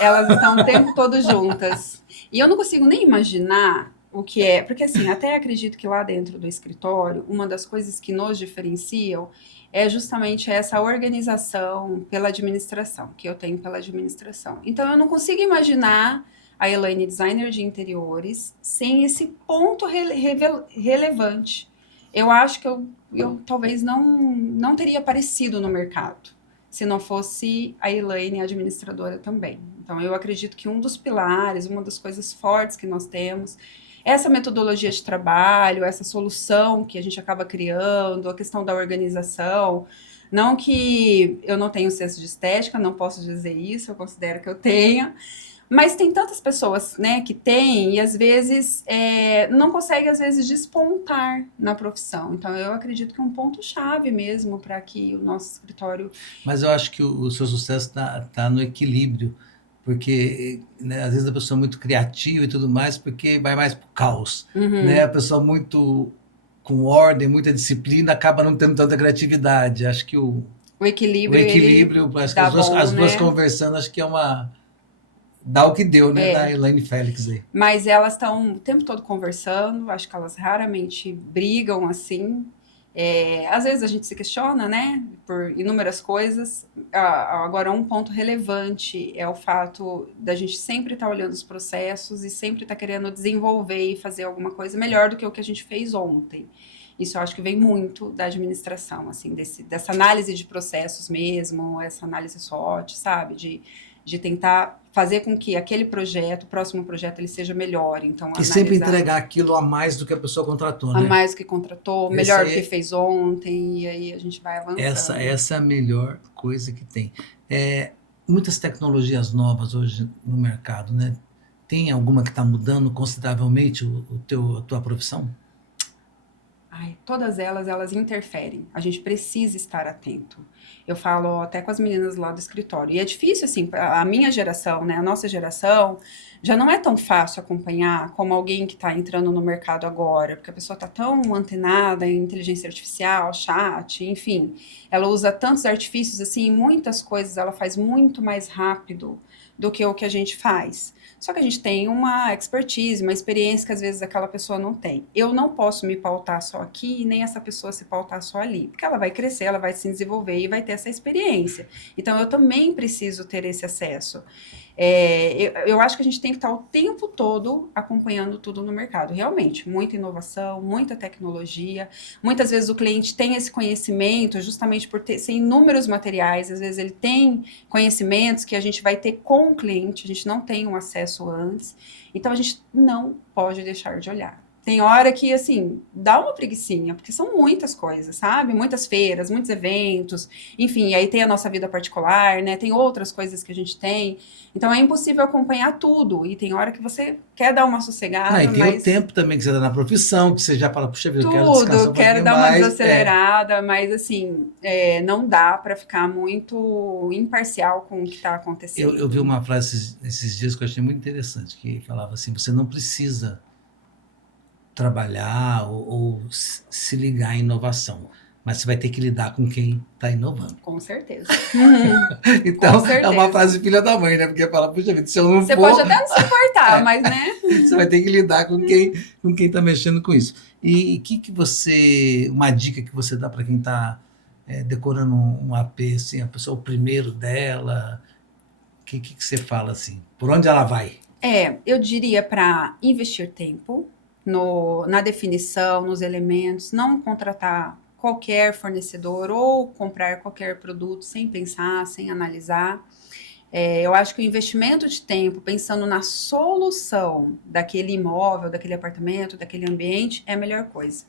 Elas estão o tempo todo juntas. E eu não consigo nem imaginar o que é, porque assim, até acredito que lá dentro do escritório, uma das coisas que nos diferenciam é justamente essa organização pela administração, que eu tenho pela administração. Então, eu não consigo imaginar a Elaine designer de interiores sem esse ponto relevante. Eu acho que eu talvez não teria aparecido no mercado se não fosse a Elaine administradora também. Então, eu acredito que um dos pilares, uma das coisas fortes que nós temos, essa metodologia de trabalho, essa solução que a gente acaba criando, a questão da organização. Não que eu não tenho senso de estética, não posso dizer isso, eu considero que eu tenha, mas tem tantas pessoas, né, que têm e às vezes não conseguem, às vezes, despontar na profissão. Então, eu acredito que é um ponto-chave mesmo para que o nosso escritório... Mas eu acho que o seu sucesso tá no equilíbrio, porque, né, às vezes a pessoa é muito criativa e tudo mais, porque vai mais pro caos, né? A pessoa muito com ordem, muita disciplina, acaba não tendo tanta criatividade. Acho que o equilíbrio, equilíbrio, acho que dá as duas né? Conversando, acho que é uma... Dá o que deu, né, da Elaine Félix aí. Mas elas estão o tempo todo conversando, acho que elas raramente brigam assim. Às vezes a gente se questiona, né, por inúmeras coisas. Agora, um ponto relevante é o fato da gente sempre estar olhando os processos e sempre estar querendo desenvolver e fazer alguma coisa melhor do que o que a gente fez ontem. Isso eu acho que vem muito da administração, assim, dessa análise de processos mesmo, essa análise SWOT, sabe, de tentar fazer com que aquele projeto, o próximo projeto, ele seja melhor. Então, e sempre entregar aquilo a mais do que a pessoa contratou, né? A mais do que contratou, melhor do que fez ontem, e aí a gente vai avançando. Essa é a melhor coisa que tem. Muitas tecnologias novas hoje no mercado, né? Tem alguma que está mudando consideravelmente a tua profissão? Todas elas interferem. A gente precisa estar atento. Eu falo até com as meninas lá do escritório. E é difícil, assim, a minha geração, né, a nossa geração, já não é tão fácil acompanhar como alguém que está entrando no mercado agora, porque a pessoa está tão antenada em inteligência artificial, chat, enfim. Ela usa tantos artifícios, assim, muitas coisas ela faz muito mais rápido do que o que a gente faz. Só que a gente tem uma expertise, uma experiência que às vezes aquela pessoa não tem. Eu não posso me pautar só aqui e nem essa pessoa se pautar só ali, porque ela vai crescer, ela vai se desenvolver e vai ter essa experiência. Então, eu também preciso ter esse acesso. Eu acho que a gente tem que estar o tempo todo acompanhando tudo no mercado. Realmente, muita inovação, muita tecnologia. Muitas vezes o cliente tem esse conhecimento justamente por ser inúmeros materiais. Às vezes ele tem conhecimentos que a gente vai ter com o cliente, a gente não tem um acesso antes. Então, a gente não pode deixar de olhar. Tem hora que, assim, dá uma preguicinha, porque são muitas coisas, sabe? Muitas feiras, muitos eventos, enfim, aí tem a nossa vida particular, né? Tem outras coisas que a gente tem. Então, é impossível acompanhar tudo. E tem hora que você quer dar uma sossegada, e tem o tempo também que você dá na profissão, que você já fala, puxa vida, eu quero descansar quero dar uma desacelerada, mas, assim, não dá para ficar muito imparcial com o que está acontecendo. Eu vi uma frase esses dias que eu achei muito interessante, que falava assim, você não precisa trabalhar ou se ligar em inovação, mas você vai ter que lidar com quem está inovando. Com certeza. Então, com certeza. É uma frase filha da mãe, né? Porque fala, puxa vida, se eu não você pode até não se importar, mas, né? Você vai ter que lidar com quem está mexendo com isso. E uma dica que você dá para quem está decorando um AP, assim, a pessoa, o primeiro dela, o que você fala, assim? Por onde ela vai? Eu diria para investir tempo na definição, nos elementos, não contratar qualquer fornecedor ou comprar qualquer produto sem pensar, sem analisar. Eu acho que o investimento de tempo, pensando na solução daquele imóvel, daquele apartamento, daquele ambiente, é a melhor coisa.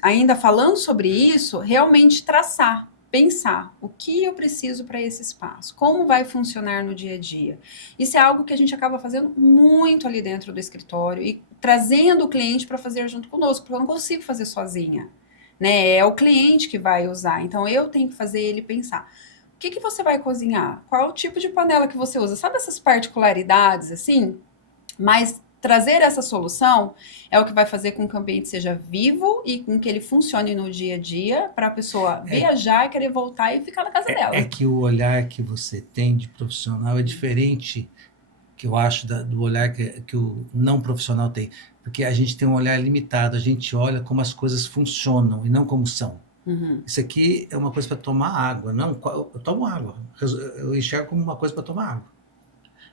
Ainda falando sobre isso, realmente traçar, pensar o que eu preciso para esse espaço, como vai funcionar no dia a dia. Isso é algo que a gente acaba fazendo muito ali dentro do escritório e trazendo o cliente para fazer junto conosco, porque eu não consigo fazer sozinha, né? É o cliente que vai usar, então eu tenho que fazer ele pensar. O que você vai cozinhar? Qual é o tipo de panela que você usa? Sabe essas particularidades, assim? Mas trazer essa solução é o que vai fazer com que o ambiente seja vivo e com que ele funcione no dia a dia para a pessoa viajar e querer voltar e ficar na casa dela. É que o olhar que você tem de profissional é diferente que eu acho do olhar que o não profissional tem. Porque a gente tem um olhar limitado, a gente olha como as coisas funcionam e não como são. Isso aqui é uma coisa para tomar água, não? Eu tomo água, eu enxergo como uma coisa para tomar água.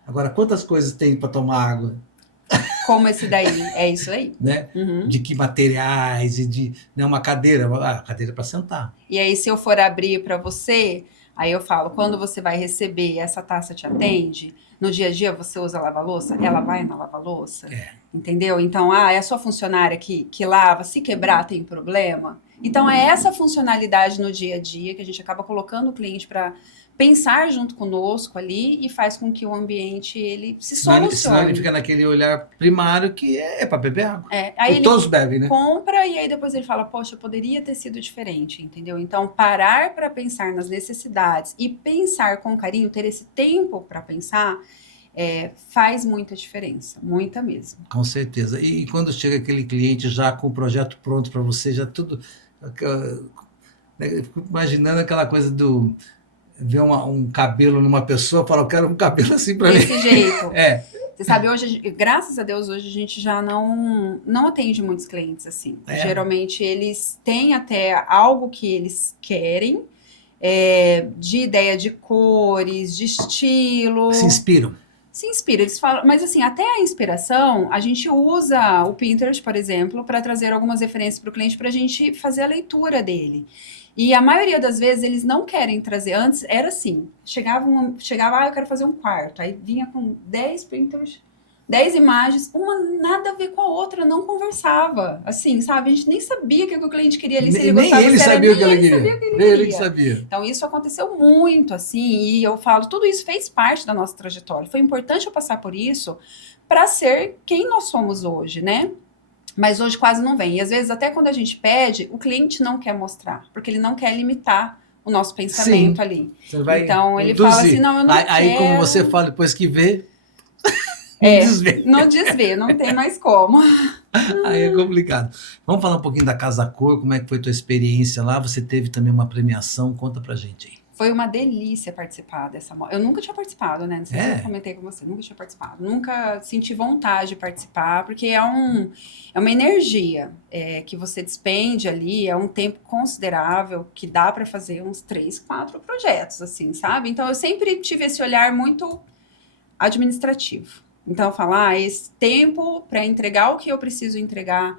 Agora, quantas coisas tem para tomar água? Como esse daí, é isso aí. Né? De que materiais e de uma cadeira, cadeira para sentar. E aí, se eu for abrir para você, aí eu falo, quando você vai receber, essa taça te atende? No dia a dia você usa lava-louça? Ela vai na lava-louça? Entendeu? Então, é a sua funcionária que lava, se quebrar tem problema? Então, é essa funcionalidade no dia a dia que a gente acaba colocando o cliente para pensar junto conosco ali e faz com que o ambiente ele se solucione. Senão ele fica naquele olhar primário que é para beber água. Aí e todos bebem, né? Compra e aí depois ele fala, poxa, poderia ter sido diferente, entendeu? Então, parar para pensar nas necessidades e pensar com carinho, ter esse tempo para pensar, faz muita diferença, muita mesmo. Com certeza. E quando chega aquele cliente já com o projeto pronto para você, já tudo... Eu fico imaginando aquela coisa do... ver um cabelo numa pessoa, falar, eu quero um cabelo assim para mim. Desse jeito. Você sabe, hoje, graças a Deus, hoje a gente já não atende muitos clientes assim. Geralmente eles têm até algo que eles querem, de ideia de cores, de estilo. Se inspiram. Eles falam, mas assim, até a inspiração, a gente usa o Pinterest, por exemplo, para trazer algumas referências para o cliente para a gente fazer a leitura dele. E a maioria das vezes eles não querem trazer. Antes era assim, chegava, eu quero fazer um quarto. Aí vinha com 10 Pinterest, 10 imagens, uma nada a ver com a outra, não conversava. Assim, sabe? A gente nem sabia o que o cliente queria ali, se ele gostava, nem ele sabia o que ele queria. Nem ele que sabia. Então isso aconteceu muito, assim, e eu falo, tudo isso fez parte da nossa trajetória. Foi importante eu passar por isso para ser quem nós somos hoje, né? Mas hoje quase não vem. E às vezes, até quando a gente pede, o cliente não quer mostrar, porque ele não quer limitar o nosso pensamento ali. Então, ele fala assim, não, eu não quero. Aí, como você fala, depois que vê, não desvê, não tem mais como. Aí é complicado. Vamos falar um pouquinho da Casa Cor, como é que foi a tua experiência lá? Você teve também uma premiação, conta pra gente aí. Foi uma delícia participar dessa mostra. Eu nunca tinha participado, né? Não sei se eu comentei com você, nunca tinha participado. Nunca senti vontade de participar, porque é uma energia que você despende ali, é um tempo considerável, que dá para fazer uns 3, 4 projetos, assim, sabe? Então, eu sempre tive esse olhar muito administrativo. Então, eu falo, esse tempo para entregar o que eu preciso entregar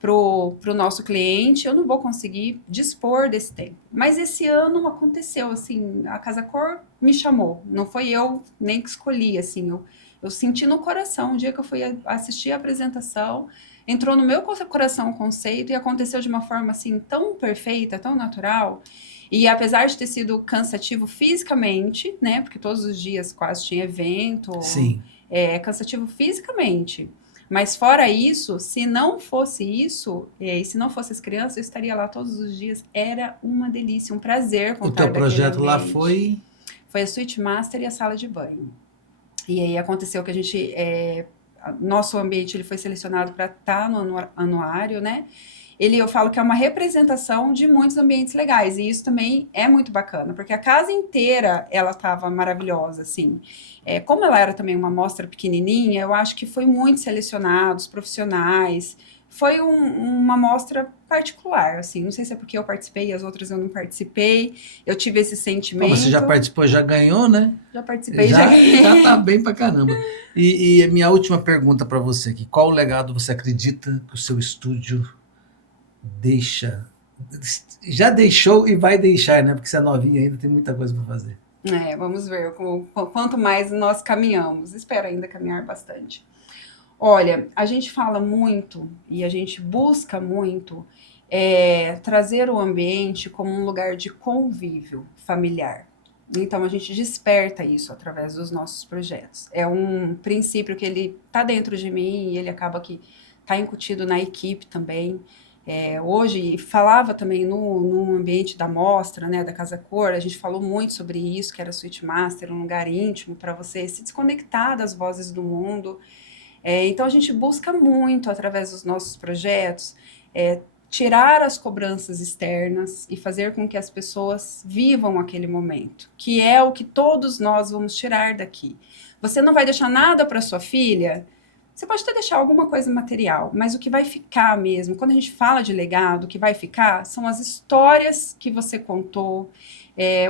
pro nosso cliente, eu não vou conseguir dispor desse tempo. Mas esse ano aconteceu, assim, a Casa Cor me chamou. Não foi eu nem que escolhi, assim, eu senti no coração, o dia que eu fui assistir a apresentação, entrou no meu coração o conceito e aconteceu de uma forma, assim, tão perfeita, tão natural. E apesar de ter sido cansativo fisicamente, né, porque todos os dias quase tinha evento. Sim. Cansativo fisicamente. Mas fora isso, se não fosse isso, e se não fosse as crianças, eu estaria lá todos os dias. Era uma delícia, um prazer contar. O teu projeto lá foi? Foi a Suite Master e a sala de banho. E aí aconteceu que a gente... nosso ambiente ele foi selecionado para estar no anuário, né? Eu falo que é uma representação de muitos ambientes legais, e isso também é muito bacana, porque a casa inteira, ela estava maravilhosa, assim. Como ela era também uma amostra pequenininha, eu acho que foi muito selecionado, os profissionais, foi uma amostra particular, assim, não sei se é porque eu participei e as outras eu não participei, eu tive esse sentimento. Você já participou, já ganhou, né? Já participei, já ganhei. Já tá bem pra caramba. E a minha última pergunta para você aqui, qual legado você acredita que o seu estúdio já deixou e vai deixar, né? Porque você é novinha ainda, tem muita coisa para fazer. Vamos ver quanto mais nós caminhamos. Espero ainda caminhar bastante. Olha, a gente fala muito e a gente busca muito trazer o ambiente como um lugar de convívio familiar. Então, a gente desperta isso através dos nossos projetos. É um princípio que ele está dentro de mim e ele acaba que está incutido na equipe também. Hoje, falava também no ambiente da mostra, né, da Casa Cor, a gente falou muito sobre isso, que era a Suite Master, um lugar íntimo para você se desconectar das vozes do mundo. Então, a gente busca muito, através dos nossos projetos, tirar as cobranças externas e fazer com que as pessoas vivam aquele momento, que é o que todos nós vamos tirar daqui. Você não vai deixar nada para sua filha? Você pode até deixar alguma coisa material, mas o que vai ficar mesmo, quando a gente fala de legado, o que vai ficar são as histórias que você contou,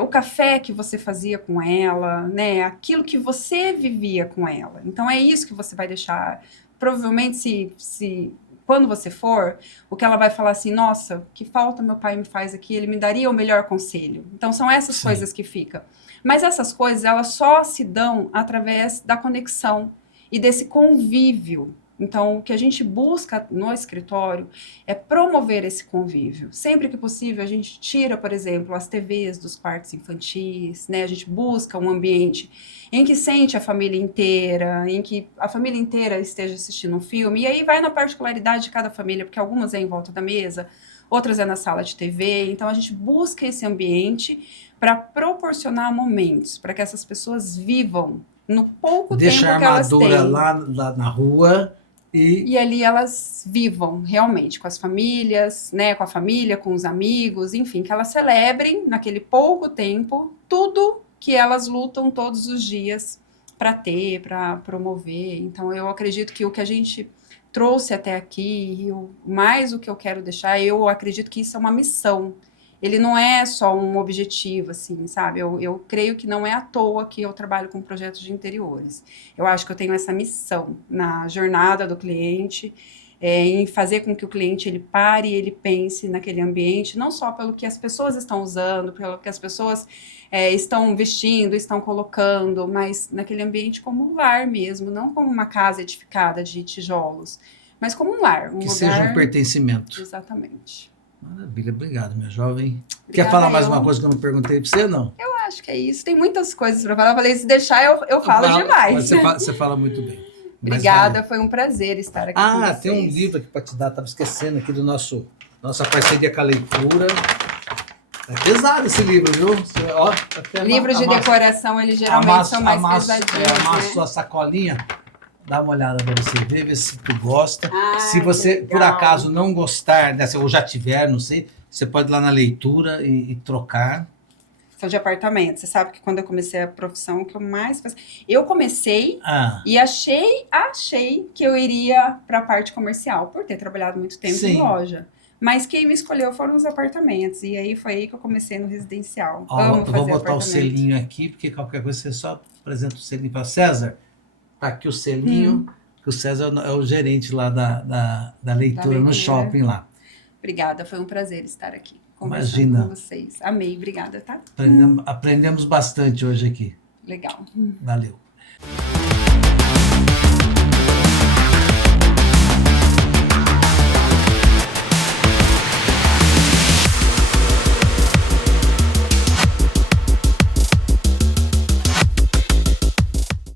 o café que você fazia com ela, né? Aquilo que você vivia com ela. Então é isso que você vai deixar. Provavelmente, se quando você for, o que ela vai falar assim, nossa, que falta meu pai me faz aqui, ele me daria o melhor conselho. Então são essas Sim. coisas que ficam. Mas essas coisas, elas só se dão através da conexão e desse convívio. Então, o que a gente busca no escritório é promover esse convívio. Sempre que possível, a gente tira, por exemplo, as TVs dos quartos infantis, né? A gente busca um ambiente em que sente a família inteira, em que a família inteira esteja assistindo um filme, e aí vai na particularidade de cada família, porque algumas é em volta da mesa, outras é na sala de TV, então a gente busca esse ambiente para proporcionar momentos, para que essas pessoas vivam no pouco Deixa tempo a que elas armadura têm. lá na rua E ali elas vivam realmente com as famílias, né, com a família, com os amigos, enfim, que elas celebrem naquele pouco tempo tudo que elas lutam todos os dias para ter, para promover. Então eu acredito que o que a gente trouxe até aqui, e mais o que eu quero deixar, eu acredito que isso é uma missão. Ele não é só um objetivo, assim, sabe? Eu creio que não é à toa que eu trabalho com projetos de interiores. Eu acho que eu tenho essa missão na jornada do cliente, em fazer com que o cliente ele pare e ele pense naquele ambiente, não só pelo que as pessoas estão usando, pelo que as pessoas estão vestindo, estão colocando, mas naquele ambiente como um lar mesmo, não como uma casa edificada de tijolos, mas como um lar, um que lugar... seja um pertencimento. Exatamente. Maravilha, obrigado, minha jovem. Obrigada, Quer falar mais uma coisa que eu não perguntei para você, não? Eu acho que é isso. Tem muitas coisas para falar. Eu falei, se deixar, eu falo demais. Você fala muito bem. Obrigada, foi um prazer estar aqui com vocês. Tem um livro aqui para te dar, estava esquecendo aqui do nossa parceria com a leitura. É pesado esse livro, viu? Livros de decoração, eles geralmente são mais pesadinhos, Amassou a sacolinha. Dá uma olhada para você ver se tu gosta. Se você, legal. por acaso, não gostar dessa, ou já tiver, não sei, você pode ir lá na leitura e trocar. São de apartamento. Você sabe que quando eu comecei a profissão, o que eu mais fazia... Eu comecei e achei que eu iria para a parte comercial, por ter trabalhado muito tempo em loja. Mas quem me escolheu foram os apartamentos. E aí foi aí que eu comecei no residencial. Eu vou botar o selinho aqui, porque qualquer coisa você só apresenta o selinho para César. Tá aqui o selinho, que o César é o gerente lá da leitura no shopping lá. Obrigada, foi um prazer estar aqui conversando com vocês. Amei, obrigada, tá? Aprendemos bastante hoje aqui. Legal. Valeu.